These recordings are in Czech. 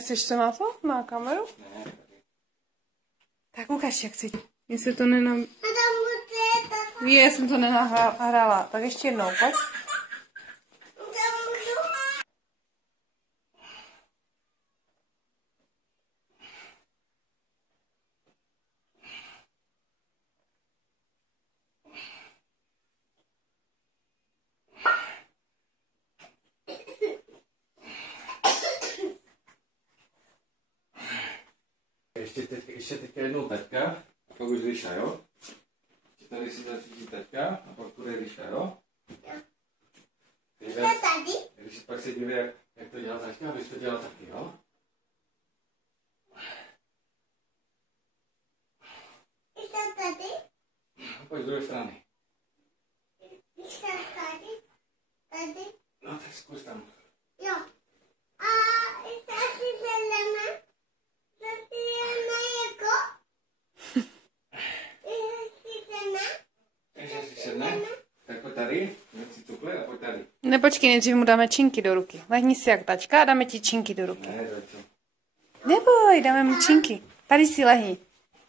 Nechceš to na to? Na kameru? Ne, tady. Tak ukaž, jak si. Jestli to Ví, já jsem to nenahrála. Tak ještě jednou, pojď. Ještě teďka jednou teďka, a pak už Liša, jo? Tady si zacítí teďka, a pak bude Liša, jo? Tady? Když pak se dívej, jak to dělá teďka, abys to dělal taky, jo? Jsem tady? A pojď z druhé strany. Jsem tady? Tady? No tak zkus tam. Jo. A tady jdeme? Tady jdeme jako? Takže si sedne, tak pojď tady, jdem si cukle a pojď tady. Nepočkej, nejdřív mu dáme činky do ruky. Lehni si jak tačka a dáme ti činky do ruky. Ne, zatím. Neboj, dáme mu činky. Tady si lehni.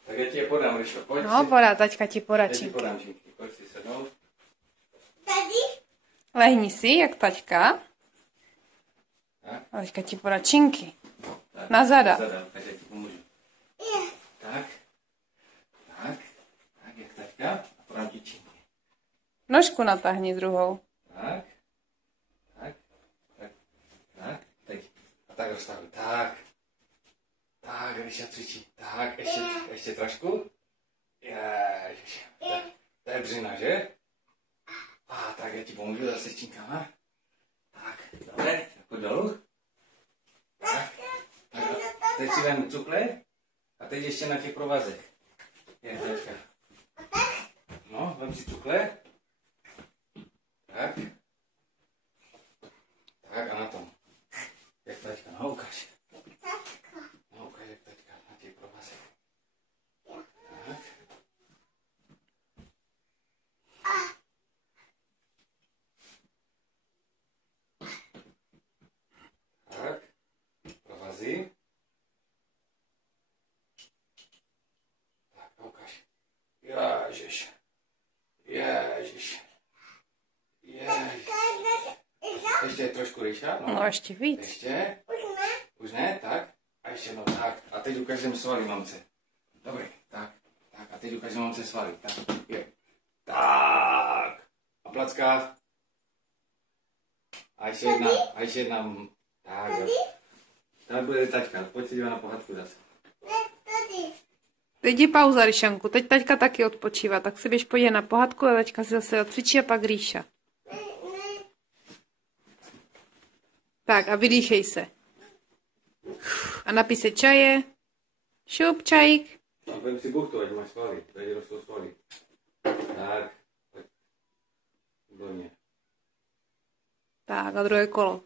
Tak já ti je podám, Lišo, pojď No, si. podá, tačka ti podá Já ti činky. podám činky, pojď si sednout. Tady? Lehni si jak tačka. Tak. A tačka ti podá činky. Tak, Na zada. Tak já ti pomůžu. Je. Tak, jak taťka, a podám ti činky. Nožku natáhni druhou. Tak, teď. A tak rozstavuj, tak, Liša cvičí, tak, ještě trošku. Ježiš, to je dřina, že? A tak já ti pomůžu zase s činkama. Tak, dobré, jako dolů. Tak, teď si vemu cukle a teď ještě na těch provazech. Je, teďka. No, vem si cukle. Tak. Tak a na tom. Jak taťka, no ukáž. No ukáž jak taťka na těch provazech. Tak. Tak. Provazy. Tak a ukáž. Ježiš. Ještě trošku Liša, no. No, ještě víc. Ještě. Už ne, tak. A ještě jednou, tak. A teď ukážeme svaly mamce. Dobrý, tak. A teď ukážeme mamce svaly. Tak, je. Tak. A placka. A ještě jedna. Tak, jo. Tady bude taťka. Pojď se dívat na pohádku zase. Tady. Teď je pauza, Ryšanku. Teď taťka taky odpočívá. Tak si běž podívat na pohádku a taťka si zase odcvičí a pak Ríša. Tak a vydýchej se. A napij se čaje. Šup, čajík. A vem si buchtu, ať máš svaly. Tady rostou svaly. Tak. Pojď. Výborně. Tak a druhé kolo.